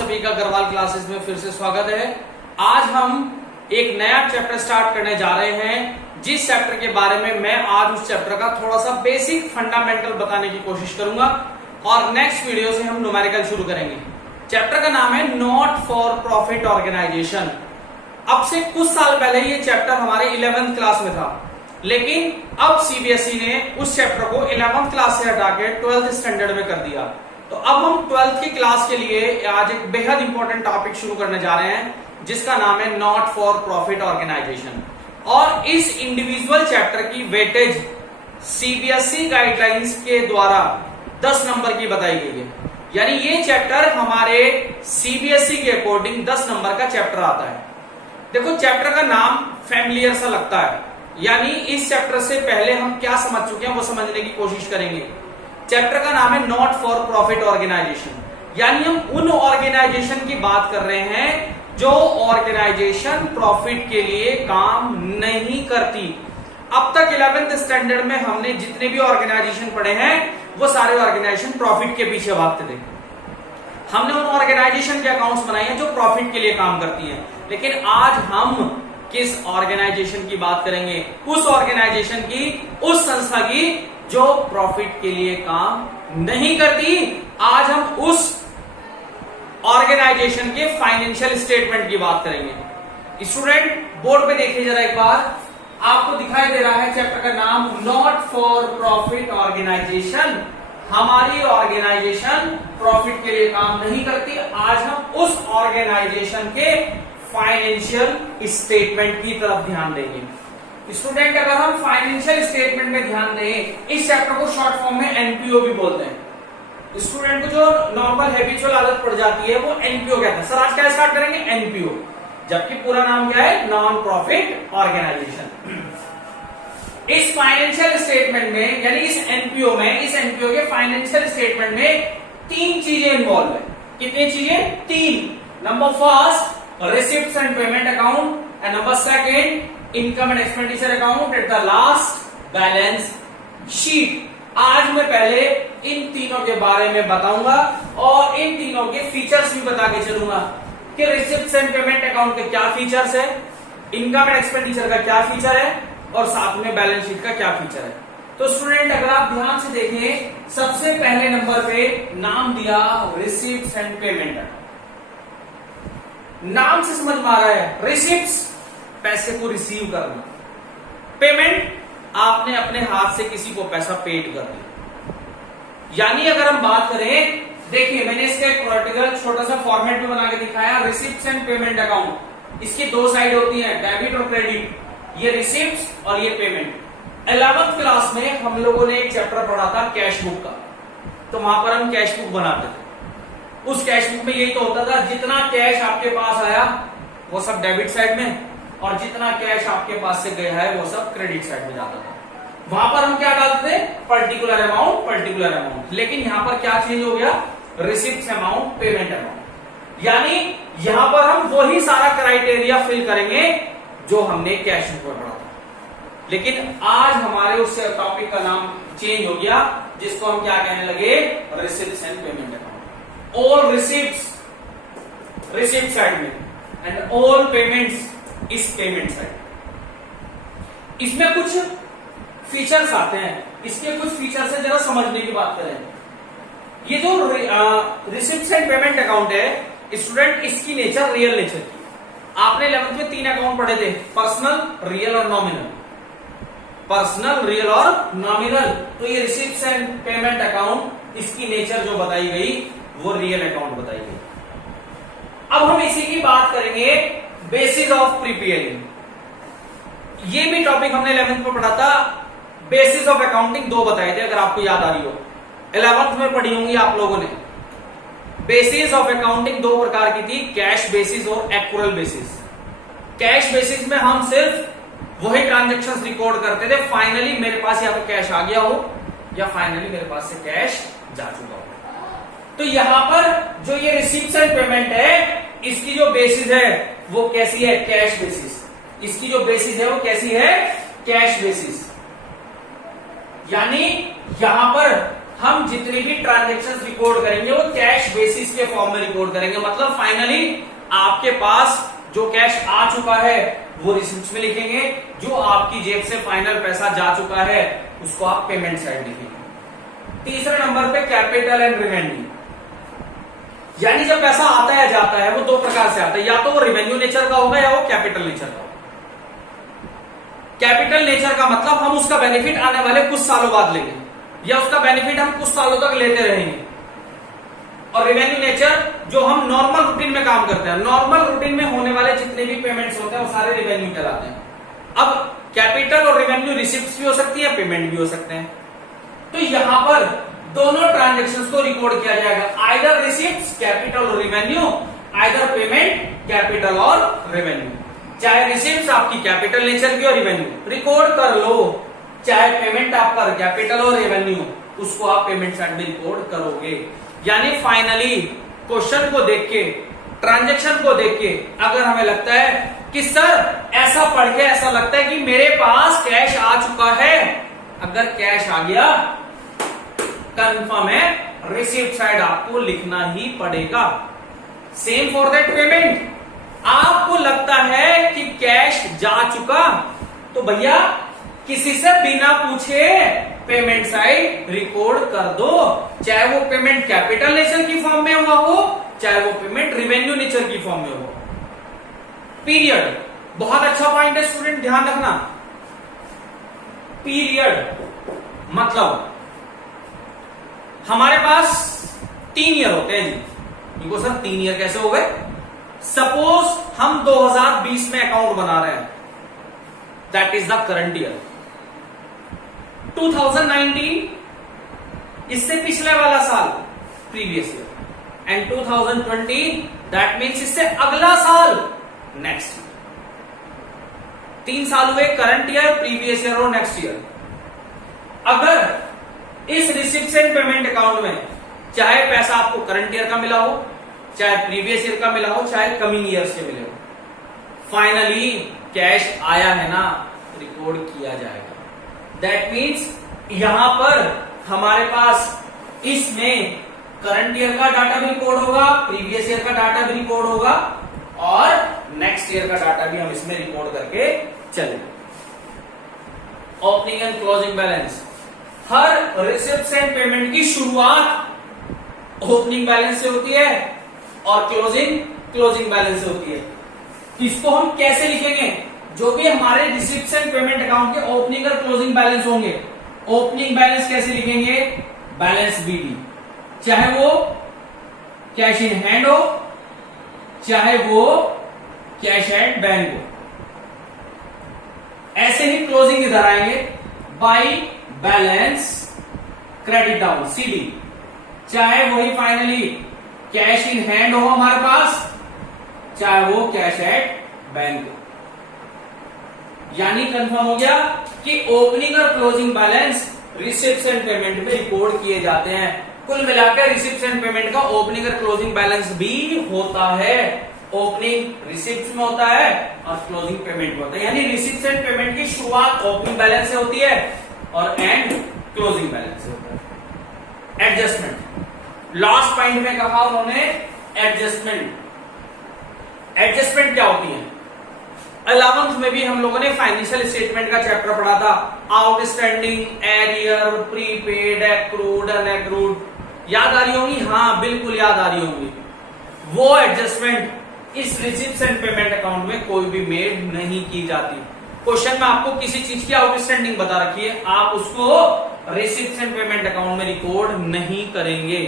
सभी का अग्रवाल क्लासेस में फिर से स्वागत है। आज हम एक नया चैप्टर स्टार्ट करने जा रहे हैं, जिस चैप्टर के बारे में मैं आज उस चैप्टर का थोड़ा सा बेसिक फंडामेंटल बताने की कोशिश करूंगा और नेक्स्ट वीडियो से हम न्यूमेरिकल शुरू करेंगे। चैप्टर का नाम है नॉट फॉर प्रॉफिट ऑर्गेनाइजेशन। अब से कुछ साल पहले ये चैप्टर हमारे 11th क्लास में था, लेकिन अब सीबीएसई ने उस चैप्टर को 11th क्लास से हटा के 12th स्टैंडर्ड में कर दिया। तो अब हम 12th की क्लास के लिए आज एक बेहद इंपॉर्टेंट टॉपिक शुरू करने जा रहे हैं, जिसका नाम है नॉट फॉर प्रॉफिट ऑर्गेनाइजेशन। और इस इंडिविजुअल चैप्टर की वेटेज सीबीएसई गाइडलाइंस के द्वारा 10 नंबर की बताई गई है। यानी ये चैप्टर हमारे सीबीएसई के अकॉर्डिंग 10 नंबर का चैप्टर आता है। देखो, चैप्टर का नाम फैमिलियर सा लगता है, यानी इस चैप्टर से पहले हम क्या समझ चुके हैं वो समझने की कोशिश करेंगे। चैप्टर का नाम है नॉट फॉर प्रॉफिट ऑर्गेनाइजेशन, यानी हम उन ऑर्गेनाइजेशन की बात कर रहे हैं जो ऑर्गेनाइजेशन प्रॉफिट के लिए काम नहीं करती। अब तक 11th स्टैंडर्ड में हमने जितने भी ऑर्गेनाइजेशन पढ़े हैं वो सारे ऑर्गेनाइजेशन प्रॉफिट के पीछे भागते थे। हमने उन ऑर्गेनाइजेशन के अकाउंट्स बनाए हैं जो प्रॉफिट के लिए काम करती हैं। लेकिन आज हम किस ऑर्गेनाइजेशन की बात करेंगे? उस ऑर्गेनाइजेशन की, उस संस्था की जो प्रॉफिट के लिए काम नहीं करती। आज हम उस ऑर्गेनाइजेशन के फाइनेंशियल स्टेटमेंट की बात करेंगे। स्टूडेंट, बोर्ड पे देखिए जरा एक बार, आपको दिखाई दे रहा है चैप्टर का नाम नॉट फॉर प्रॉफिट ऑर्गेनाइजेशन। हमारी ऑर्गेनाइजेशन प्रॉफिट के लिए काम नहीं करती। आज हम उस ऑर्गेनाइजेशन के फाइनेंशियल स्टेटमेंट की तरफ ध्यान देंगे। स्टूडेंट, अगर हम फाइनेंशियल स्टेटमेंट में ध्यान दें, इस चैप्टर को शॉर्ट फॉर्म में एनपीओ भी बोलते हैं। स्टूडेंट को जो नॉर्मल हैबिचुअल आदत पड़ जाती है वो एनपीओ कहते हैं। सर आज क्या स्टार्ट करेंगे? एनपीओ, जबकि पूरा नाम क्या है? Non profit organisation. इस फाइनेंशियल स्टेटमेंट में, यानी इस एनपीओ में, इस एनपीओ के फाइनेंशियल स्टेटमेंट में 3 चीजें इन्वॉल्व है। कितनी चीजें? 3। Number first, receipts and payment account, and number second, income and expenditure account, at the last balance sheet. आज मैं पहले इन तीनों के बारे में बताऊंगा और इन तीनों के फीचर्स भी बता के चलूंगा कि रिसिप्ट्स एंड पेमेंट अकाउंट के क्या फीचर्स है, इनकम एंड एक्सपेंडिचर का क्या फीचर है और साथ में बैलेंस शीट का क्या फीचर है। तो स्टूडेंट, अगर आप ध्यान से देखें, सबसे पहले नंबर पे नाम दिया रिसिप्ट्स एंड पेमेंट। नाम से समझ में आ रहा है, रिसिप्ट्स पैसे को रिसीव करना, पेमेंट आपने अपने हाथ से किसी को पैसा पेड कर दिया। यानी अगर हम बात करें, देखिए मैंने इसका एक प्रैक्टिकल छोटा सा फॉर्मेट में बना के दिखाया, रिसिप्ट्स एंड पेमेंट अकाउंट। इसकी 2 साइड होती है, डेबिट और क्रेडिट। ये रिसिप्ट्स और ये पेमेंट। 11th क्लास में हम लोगों ने एक चैप्टर पढ़ा था कैश बुक का, तो वहां पर हम कैश बुक बनाते थे। उस कैश बुक में यही तो होता था, जितना कैश आपके पास आया वो सब डेबिट साइड में और जितना कैश आपके पास से गया है वो सब क्रेडिट साइड में जाता था। वहां पर हम क्या डालते थे? Particular amount, particular amount. लेकिन यहां पर क्या चेंज हो गया? Receipts amount, payment amount. यानी यहां पर हम वही सारा क्राइटेरिया फिल करेंगे जो हमने कैश बुक में पढ़ा था। लेकिन आज हमारे उस टॉपिक का नाम चेंज हो गया, जिसको हम क्या कहने लगे? Receipts and payment account. All receipts receipt side में एंड ऑल पेमेंट्स इस पेमेंट साइड। इसमें कुछ फीचर्स आते हैं, इसके कुछ फीचर्स है, जरा समझने की बात करें। ये जो रिसिप्ट्स एंड पेमेंट अकाउंट है स्टूडेंट, इसकी नेचर रियल नेचर की। आपने 11th में 3 अकाउंट पढ़े थे, पर्सनल, रियल और नॉमिनल। पर्सनल, रियल और नॉमिनल। तो ये रिसिप्ट्स एंड पेमेंट अकाउंट, इसकी नेचर जो बताई गई वो रियल अकाउंट बताई गई। अब हम इसी की बात करेंगे, बेसिस ऑफ प्रिपेयरिंग। ये भी टॉपिक हमने 11th में पढ़ा था। बेसिस ऑफ अकाउंटिंग 2 बताए थे, अगर आपको याद आ रही हो। 11th में पढ़ी होंगी आप लोगों ने। बेसिस ऑफ अकाउंटिंग 2 प्रकार की थी, कैश बेसिस और एक्रूअल बेसिस। कैश बेसिस में हम सिर्फ वही ट्रांजेक्शंस रिकॉर्ड करते थे, फाइनली मेरे पास या तो कैश आ गया हो या फाइनली मेरे पास से कैश जा चुका हो। तो यहां पर जो ये रिसीप्ट्स एंड पेमेंट है, इसकी जो बेसिस है वो कैसी है? Cash basis. इसकी जो बेसिस है वो कैसी है? Cash basis. यानी यहां पर हम जितनी भी ट्रांजेक्शन रिकॉर्ड करेंगे वो कैश बेसिस के फॉर्म में रिकॉर्ड करेंगे। मतलब फाइनली आपके पास जो कैश आ चुका है वो रिसिप्ट में लिखेंगे, जो आपकी जेब से फाइनल पैसा जा चुका है उसको आप पेमेंट साइड लिखेंगे। तीसरे नंबर पे कैपिटल एंड रेवेन्यू, यानी जब पैसा आता है जाता है वो दो प्रकार से आता है, या तो वो रेवेन्यू नेचर का होगा या वो कैपिटल नेचर का होगा। कैपिटल नेचर का मतलब हम उसका बेनिफिट आने वाले कुछ सालों बाद लेंगे, या उसका बेनिफिट हम कुछ सालों तक लेते रहेंगे। और रेवेन्यू नेचर जो हम नॉर्मल रूटीन में काम करते हैं, नॉर्मल रूटीन में होने वाले जितने भी पेमेंट्स होते हैं वो सारे रेवेन्यू कहलाते हैं। अब कैपिटल और रेवेन्यू रिसिप्ट्स भी हो सकती है, पेमेंट भी हो सकते हैं। तो यहां पर दोनों ट्रांजेक्शंस को रिकॉर्ड किया जाएगा, आइदर रिसिप्ट्स कैपिटल और रेवेन्यू, आइदर पेमेंट कैपिटल और रेवेन्यू। चाहे रिसिप्ट्स आपकी कैपिटल नेचर की और रेवेन्यू रिकॉर्ड कर लो, चाहे पेमेंट आपका कैपिटल और रेवेन्यू, उसको आप पेमेंट साइड में रिकॉर्ड करोगे। यानी फाइनली क्वेश्चन को देख के, ट्रांजेक्शन को देख के अगर हमें लगता है कि सर ऐसा पढ़ के ऐसा लगता है कि मेरे पास कैश आ चुका है, अगर कैश आ गया कंफर्म है रिसिप्ट साइड आपको लिखना ही पड़ेगा। सेम फॉर दैट पेमेंट, आपको लगता है कि कैश जा चुका तो भैया किसी से बिना पूछे पेमेंट साइड रिकॉर्ड कर दो, चाहे वो पेमेंट कैपिटल नेचर की फॉर्म में हुआ हो, चाहे वो पेमेंट रेवेन्यू नेचर की फॉर्म में हो। पीरियड बहुत अच्छा पॉइंट है स्टूडेंट, ध्यान रखना। पीरियड मतलब हमारे पास 3 ईयर होते हैं जी। इनको सर 3 ईयर कैसे हो गए? सपोज हम 2020 में अकाउंट बना रहे हैं, that is the current year. 2019 इससे पिछले वाला साल, previous year, and 2020 that means इससे अगला साल, नेक्स्ट ईयर। 3 साल हुए, करंट ईयर, प्रीवियस ईयर और नेक्स्ट ईयर। अगर इस रिसिप्ट एंड पेमेंट अकाउंट में चाहे पैसा आपको करंट ईयर का मिला हो, चाहे प्रीवियस ईयर का मिला हो, चाहे कमिंग ईयर से मिले हो, फाइनली कैश आया है ना, रिकॉर्ड किया जाएगा। दैट मीन्स यहां पर हमारे पास इसमें करंट ईयर का डाटा भी रिकॉर्ड होगा, प्रीवियस ईयर का डाटा भी रिकॉर्ड होगा, और नेक्स्ट ईयर का डाटा भी हम इसमें रिकॉर्ड करके चलेंगे। Opening and closing balance, her receipt and payment की शुरुआत ओपनिंग बैलेंस से होती है और क्लोजिंग बैलेंस से होती है। इसको हम कैसे लिखेंगे? जो भी हमारे रिसिप्ट एंड पेमेंट अकाउंट के ओपनिंग और क्लोजिंग बैलेंस होंगे, ओपनिंग बैलेंस कैसे लिखेंगे? बैलेंस बीडी, चाहे वो कैश इन हैंड हो, चाहे वो कैश एट बैंक हो। ऐसे ही क्लोजिंग इधर आएंगे, by balance credit down, CD, चाहे वही फाइनली कैश इन हैंड हो हमारे पास, चाहे वो कैश एट बैंक हो। यानी कंफर्म हो गया कि ओपनिंग और closing balance receipt and payment में रिकॉर्ड किए जाते हैं। कुल मिलाकर रिसिप्ट एंड पेमेंट का ओपनिंग और क्लोजिंग बैलेंस भी होता है। ओपनिंग रिसिप्ट में होता है और क्लोजिंग पेमेंट में होता है। यानी रिसिप्ट एंड पेमेंट की शुरुआत ओपनिंग बैलेंस से होती है और एंड क्लोजिंग बैलेंस से होता है। एडजस्टमेंट, लास्ट पॉइंट में कहा उन्होंने एडजस्टमेंट। एडजस्टमेंट क्या होती है? 11th में भी हम लोगों ने फाइनेंशियल स्टेटमेंट का चैप्टर पढ़ा था। आउटस्टैंडिंग, एरियर, प्रीपेड, एक्रूड, अनएक्रूड, याद आ रही होंगी? हाँ बिल्कुल याद आ रही होंगी। वो एडजस्टमेंट इस रिसिप्ट एंड पेमेंट अकाउंट में कोई भी मेड नहीं की जाती। क्वेश्चन में आपको किसी चीज की आउटस्टैंडिंग बता रखी है, आप उसको रिसिप्ट एंड पेमेंट अकाउंट में रिकॉर्ड नहीं करेंगे।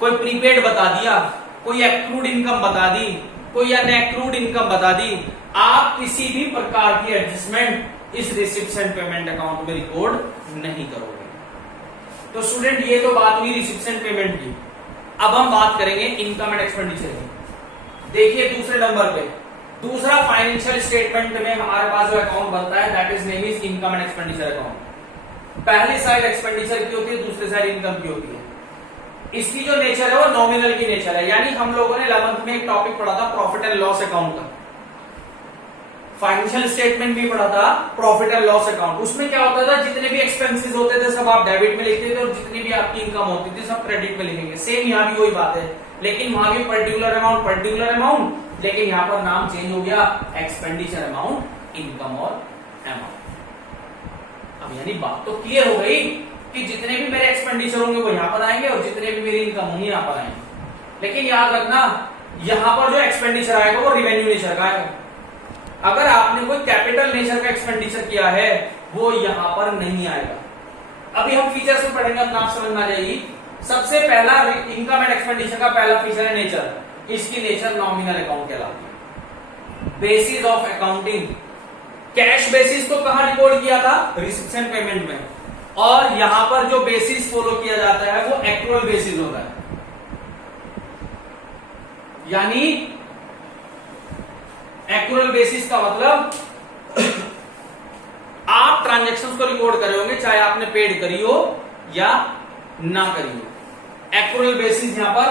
कोई प्रीपेड बता दिया, कोई एक्रूड इनकम बता दी, कोई अनएक्रूड इनकम बता दी, आप किसी भी प्रकार की एडजस्टमेंट इस रिसिप्ट एंड पेमेंट अकाउंट में रिकॉर्ड नहीं करोगे। तो स्टूडेंट ये तो बात हुई रिसिप्ट एंड पेमेंट की। अब हम बात करेंगे इनकम एंड एक्सपेंडिचर की। देखिए दूसरे नंबर पे दूसरा फाइनेंशियल स्टेटमेंट में हमारे पास जो अकाउंट बनता है that is name is income and expenditure account. पहली साइड एक्सपेंडिचर की होती है, दूसरी साइड इनकम की होती है। इसकी जो नेचर है वो नॉमिनल की नेचर है। यानी हम लोगों ने 11th में एक टॉपिक पढ़ा था प्रॉफिट एंड लॉस अकाउंट का। फाइनेंशियल स्टेटमेंट भी पढ़ा था, प्रॉफिट एंड लॉस अकाउंट। उसमें क्या होता था, जितने भी एक्सपेंसेस होते थे सब आप डेबिट में लिखते थे और जितनी भी आपकी इनकम होती थी सब क्रेडिट में लिखेंगे। सेम यहाँ भी वही बात है, लेकिन वहां भी पर्टिकुलर अमाउंट, लेकिन यहाँ पर नाम चेंज हो गया, एक्सपेंडिचर अमाउंट, इनकम और अमाउंट। अब यानी बात तो क्लियर हो गई कि जितने भी मेरे एक्सपेंडिचर होंगे वो यहाँ पर आएंगे और जितने भी मेरी इनकम होंगी यहाँ पर आएंगे। लेकिन याद रखना, यहाँ पर जो एक्सपेंडिचर आएगा वो रिवेन्यू नेचर का आएगा। अगर आपने कोई कैपिटल नेचर का एक्सपेंडिचर किया है वो यहां पर नहीं आएगा। अभी हम फीचर्स में पढ़ेंगे, अपना आप समझ में आ जाएगी। सबसे पहला इनकम एंड एक्सपेंडिचर का पहला फीचर है नेचर। इसकी नेचर नॉमिनल अकाउंट कहलाती है। Basis of accounting, cash basis तो कहां रिकॉर्ड किया था, रिसिप्ट्स एंड पेमेंट में, और यहां पर जो बेसिस फॉलो किया जाता है वो एक्रुअल बेसिस होता है। यानी एक्रुअल बेसिस का मतलब आप ट्रांजैक्शंस को रिकॉर्ड करे होंगे चाहे आपने पेड करी हो या ना करी हो। एक्रुअल बेसिस, यहां पर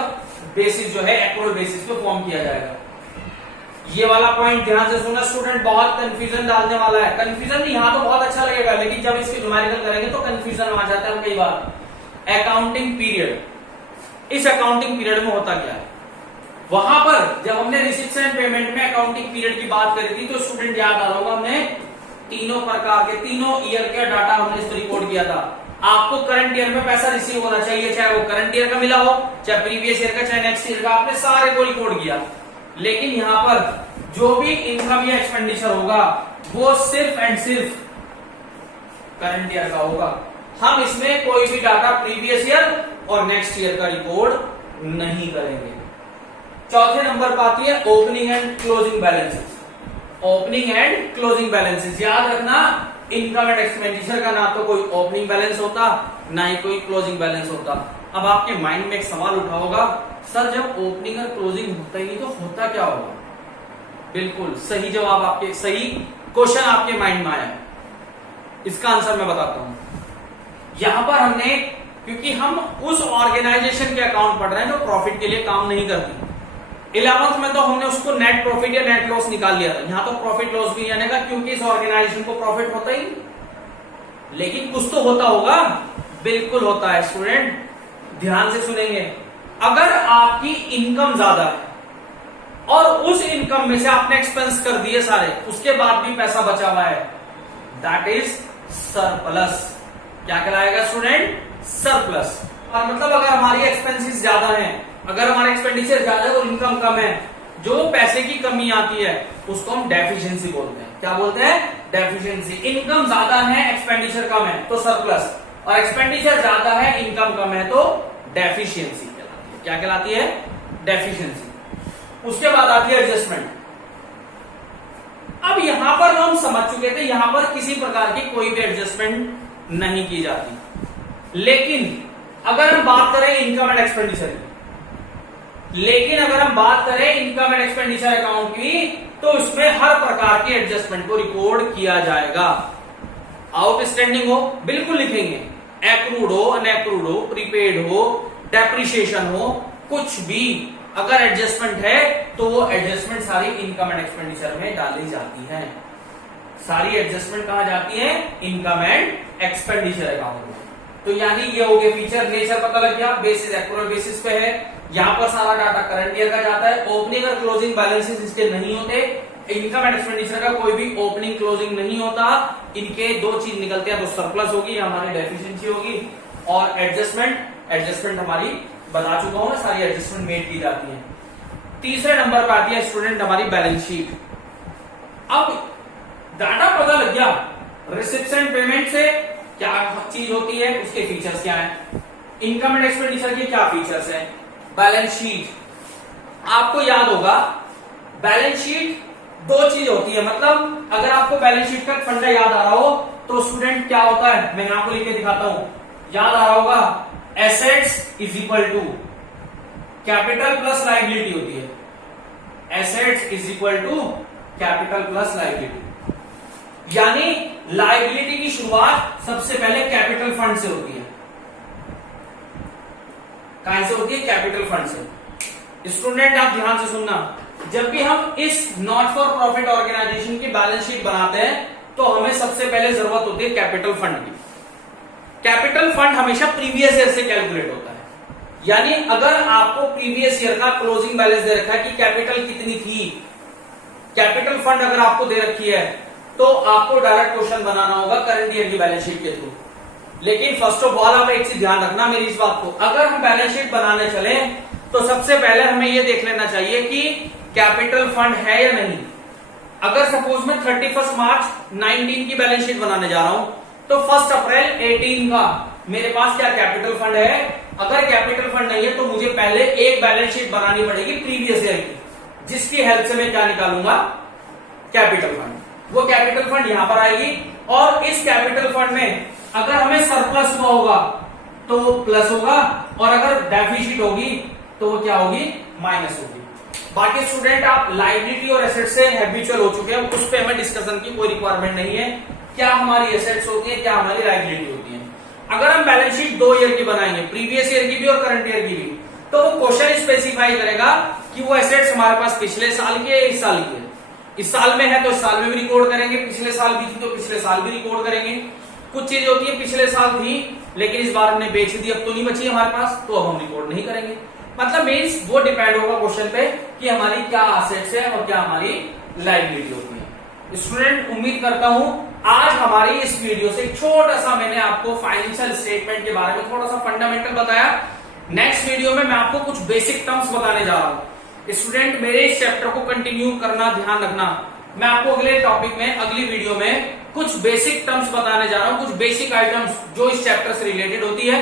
बेसिस जो है एक्रुअल बेसिस पे फॉर्म किया जाएगा। ये वाला पॉइंट ध्यान से सुनना स्टूडेंट, बहुत कंफ्यूजन डालने वाला है। कंफ्यूजन यहां तो बहुत अच्छा लगेगा, लेकिन जब इसकी न्यूमेरिकल करेंगे तो कंफ्यूजन आ जाता है कई बार। अकाउंटिंग पीरियड, इस अकाउंटिंग पीरियड में होता क्या है, वहां पर जब हमने रिसिप्ट्स एंड पेमेंट में अकाउंटिंग पीरियड की बात करी थी तो स्टूडेंट याद आ रहा होगा, हमने तीनों प्रकार के, तीनों ईयर का डाटा हमने इसमें रिकॉर्ड किया था। आपको करंट ईयर में पैसा रिसीव होना चाहिए, चाहे वो करंट ईयर का मिला हो, चाहे प्रीवियस ईयर का, चाहे नेक्स्ट ईयर का, आपने सारे को रिकॉर्ड किया। लेकिन यहां पर जो भी इनकम या एक्सपेंडिचर होगा वो सिर्फ एंड सिर्फ करंट ईयर का होगा। हम इसमें कोई भी डाटा प्रीवियस ईयर और नेक्स्ट ईयर का रिकॉर्ड नहीं करेंगे। चौथे नंबर पर आती है opening and closing balances. Opening and closing balances, याद रखना, इनकम एंड एक्सपेंडिचर का ना तो कोई ओपनिंग बैलेंस होता ना ही कोई क्लोजिंग बैलेंस होता। अब आपके माइंड में एक सवाल उठा होगा, सर जब ओपनिंग और क्लोजिंग होता ही नहीं तो होता क्या होगा? बिल्कुल सही जवाब, आपके सही क्वेश्चन आपके माइंड में आया। इसका आंसर मैं बताता हूं। यहां पर हमने, क्योंकि हम उस ऑर्गेनाइजेशन के अकाउंट पढ़ रहे हैं जो प्रॉफिट के लिए काम नहीं करती। 11th में तो हमने उसको नेट प्रॉफिट या नेट लॉस निकाल लिया था, यहां तो प्रॉफिट लॉस भी नहीं आनेगा क्योंकि इस ऑर्गेनाइजेशन को प्रॉफिट होता ही नहीं। लेकिन कुछ तो होता होगा, बिल्कुल होता है स्टूडेंट, ध्यान से सुनेंगे। अगर आपकी इनकम ज्यादा है और उस इनकम में से आपने एक्सपेंस कर दिए सारे, उसके बाद भी पैसा बचा हुआ है, दैट इज सरप्लस। क्या कहलाएगा स्टूडेंट? सरप्लस। और मतलब अगर हमारी एक्सपेंसेस ज्यादा हैं, अगर हमारा एक्सपेंडिचर ज्यादा है और इनकम कम है, जो पैसे की कमी आती है उसको हम डेफिशिएंसी बोलते हैं। क्या बोलते हैं? डेफिशिएंसी। इनकम ज्यादा है, एक्सपेंडिचर कम है तो सरप्लस, और एक्सपेंडिचर ज्यादा है, इनकम कम है तो डेफिशिएंसी कहलाती है। क्या कहलाती है? डेफिशिएंसी। उसके बाद आती है एडजस्टमेंट। अब यहां पर हम समझ चुके थे, यहां पर किसी प्रकार की कोई भी एडजस्टमेंट नहीं की जाती। लेकिन अगर हम बात करें इनकम एंड एक्सपेंडिचर की, अकाउंट की, तो उसमें हर प्रकार के एडजस्टमेंट को रिकॉर्ड किया जाएगा। आउटस्टैंडिंग हो बिल्कुल लिखेंगे, एक्रूड हो, अनएक्रूड हो, प्रीपेड हो, डेप्रिसिएशन हो, कुछ भी अगर एडजस्टमेंट है तो वो एडजस्टमेंट सारी इनकम एंड एक्सपेंडिचर में डाली जाती है। सारी एडजस्टमेंट कहां जाती है? इनकम एंड एक्सपेंडिचर अकाउंट में। तो यानी ये हो गए फीचर। नेचर पता लग गया, बेसिस एक्रुअल बेसिस पे है, यहां पर सारा डाटा करंट ईयर का जाता है। ओपनिंग और क्लोजिंग बैलेंसेस इसके नहीं होते, इनकम एंड एक्सपेंडिचर का कोई भी ओपनिंग क्लोजिंग नहीं होता। इनके दो चीज निकलते हैं, तो सरप्लस होगी या हमारी डेफिशिएंसी होगी, और एडजस्टमेंट हमारी बता चुका हूं ना, सारी एडजस्टमेंट मेड की जाती है। तीसरे नंबर पर आती है स्टूडेंट हमारी बैलेंस शीट। अब डाटा पता लग गया, रिसिप्ट्स एंड पेमेंट से क्या चीज होती है, उसके फीचर्स क्या है, इनकम एंड एक्सपेंडिचर के क्या फीचर्स हैं, बैलेंस शीट। आपको याद होगा बैलेंस शीट दो चीज होती है, मतलब अगर आपको बैलेंस शीट का फंडा याद आ रहा हो तो स्टूडेंट क्या होता है, मैं यहां को लिख के दिखाता हूं, याद आ रहा होगा, assets is equal to capital plus liability होती है। Assets is equal to capital plus liability, यानी लायबिलिटी की शुरुआत सबसे पहले कैपिटल फंड से होती है। कहां से होती है? कैपिटल फंड से। स्टूडेंट आप ध्यान से सुनना, जब भी हम इस नॉट फॉर प्रॉफिट ऑर्गेनाइजेशन की बैलेंस शीट बनाते हैं तो हमें सबसे पहले जरूरत होती है कैपिटल फंड की। कैपिटल फंड हमेशा प्रीवियस ईयर से कैलकुलेट होता है, यानी अगर आपको प्रीवियस ईयर का क्लोजिंग बैलेंस दे रखा है कि कैपिटल कितनी थी, कैपिटल फंड अगर आपको दे रखी है तो आपको डायरेक्ट क्वेश्चन बनाना होगा करंट ईयर की बैलेंस शीट के थ्रू। लेकिन फर्स्ट ऑफ ऑल आप एक चीज ध्यान रखना मेरी इस बात को, अगर हम बैलेंस शीट बनाने चले तो सबसे पहले हमें यह देख लेना चाहिए कि कैपिटल फंड है या नहीं। अगर सपोज मैं 31 मार्च 19 की बैलेंस शीट बनाने जा रहा हूं तो 1 अप्रैल 18 का मेरे पास क्या कैपिटल फंड है। अगर कैपिटल फंड नहीं है तो मुझे पहले एक बैलेंस शीट बनानी पड़ेगी प्रीवियस ईयर की, जिसकी हेल्प से मैं क्या निकालूंगा, कैपिटल फंड। वो कैपिटल फंड यहां पर आएगी और इस कैपिटल फंड में अगर हमें सरप्लस हुआ होगा तो वो प्लस होगा और अगर डेफिसिट होगी तो वो क्या होगी, माइनस होगी। बाकी स्टूडेंट आप लायबिलिटी और एसेट से हैबिचुअल हो चुके हैं, उस पर हमें डिस्कशन की कोई रिक्वायरमेंट नहीं है। क्या हमारी एसेट्स होती है, क्या हमारी लायबिलिटी होती है। अगर हम बैलेंस शीट 2 ईयर की बनाएंगे, प्रीवियस ईयर की भी और करंट ईयर की भी, तो वो क्वेश्चन स्पेसिफाई करेगा कि वो एसेट्स हमारे पास पिछले साल की है, इस साल की है। इस साल में है तो इस साल में भी रिकॉर्ड करेंगे, पिछले साल भी थी तो पिछले साल भी रिकॉर्ड करेंगे। कुछ चीज होती है पिछले साल थी लेकिन इस बार हमने बेच दी, अब तो नहीं बची हमारे पास, तो अब हम रिकॉर्ड नहीं करेंगे। मतलब मीन्स वो डिपेंड होगा क्वेश्चन पे कि हमारी क्या असेट्स है और क्या हमारी लायबिलिटी होती है। स्टूडेंट उम्मीद करता हूं आज हमारी इस वीडियो से छोटा सा मैंने आपको फाइनेंशियल स्टेटमेंट के बारे में थोड़ा सा फंडामेंटल बताया। नेक्स्ट वीडियो में मैं आपको कुछ बेसिक टर्म्स बताने जा रहा हूं। स्टूडेंट मेरे इस चैप्टर को कंटिन्यू करना, ध्यान रखना। मैं आपको अगले टॉपिक में, अगली वीडियो में कुछ बेसिक टर्म्स बताने जा रहा हूं, कुछ बेसिक आइटम्स जो इस चैप्टर से रिलेटेड होती है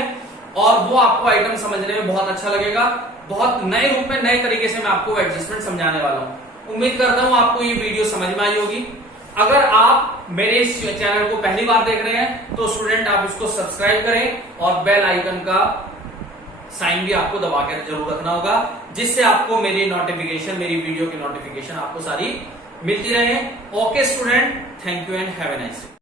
और वो आपको आइटम समझने में बहुत अच्छा लगेगा। बहुत नए रूप में, नए तरीके से मैं आपको एडजस्टमेंट समझाने वाला हूं। उम्मीद करता हूं आपको ये वीडियो समझ में आई होगी। अगर आप मेरे इस चैनल को पहली बार देख रहे हैं तो स्टूडेंट आप इसको सब्सक्राइब करें और बेल आइकन का साइन भी आपको दबा कर जरूर रखना होगा, जिससे आपको मेरी नोटिफिकेशन, मेरी वीडियो की नोटिफिकेशन आपको सारी मिलती रहे। Okay student, thank you and have a nice day.